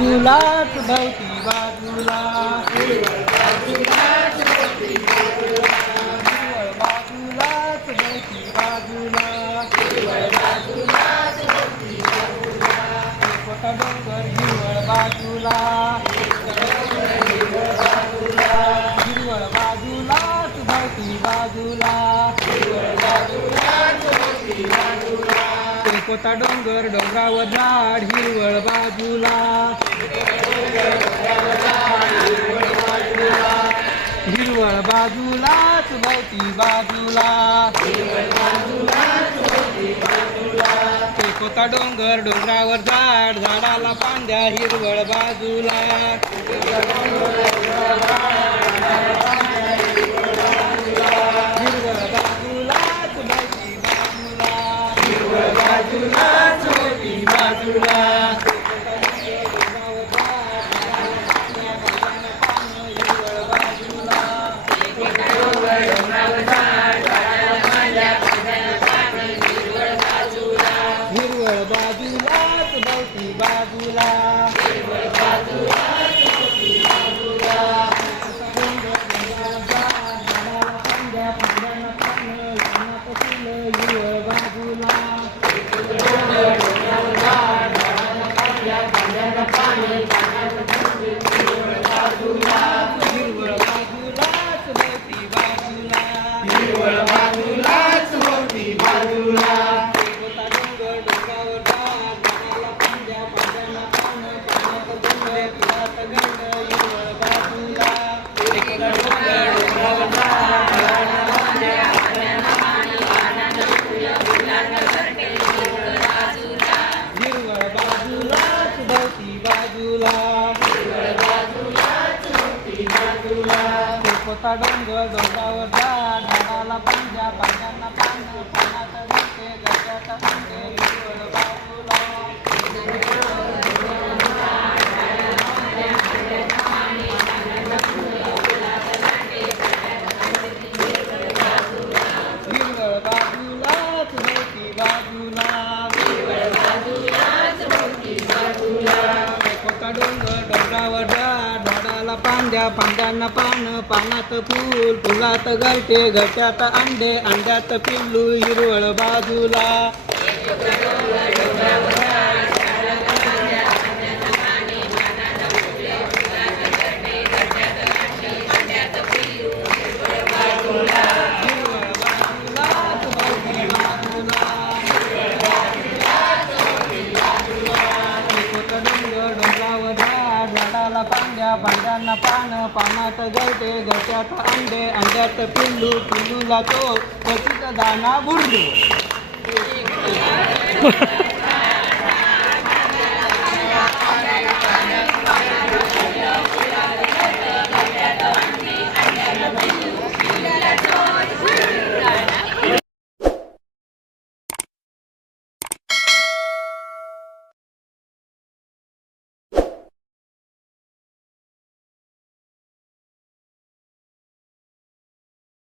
बाजूलाच भवती बाजूला बाजूलाच भवती बाजूला डोंगर हिरवळ बाजूला हिरवळ बाजूलाच भवती बाजूला. कोता डोंगर डोंगरावर झाड हिरवळ बाजूला. हिरवळ बाजूलाच भोवती बाजूला. ते कोटा डोंगर डोंगरावर झाड झाडाला पांद्या हिरवळ बाजूला. हिरवळ बाजूलाच भवती हिरवळ ते कोटा डोंगर डोंगरावर झाड झाडाला पांज्या पांज्यांना पानं पानात गवते गवत्यात हिरवळ बाजूला हिरवळ बाजूलाच बाजूला डोंगर डोंगरावर झाड झाडाला पान पानात फूल फुलात गरटे गळत्यात अंडे अंड्यात पिल्लू हिरवळ बाजूला. झाड पांड्या पांड्यांना पान पानात गळते गळत्यात अंडे अंड्यात पिल्लू पिल्लूला तो क्वचित दाना बुरलू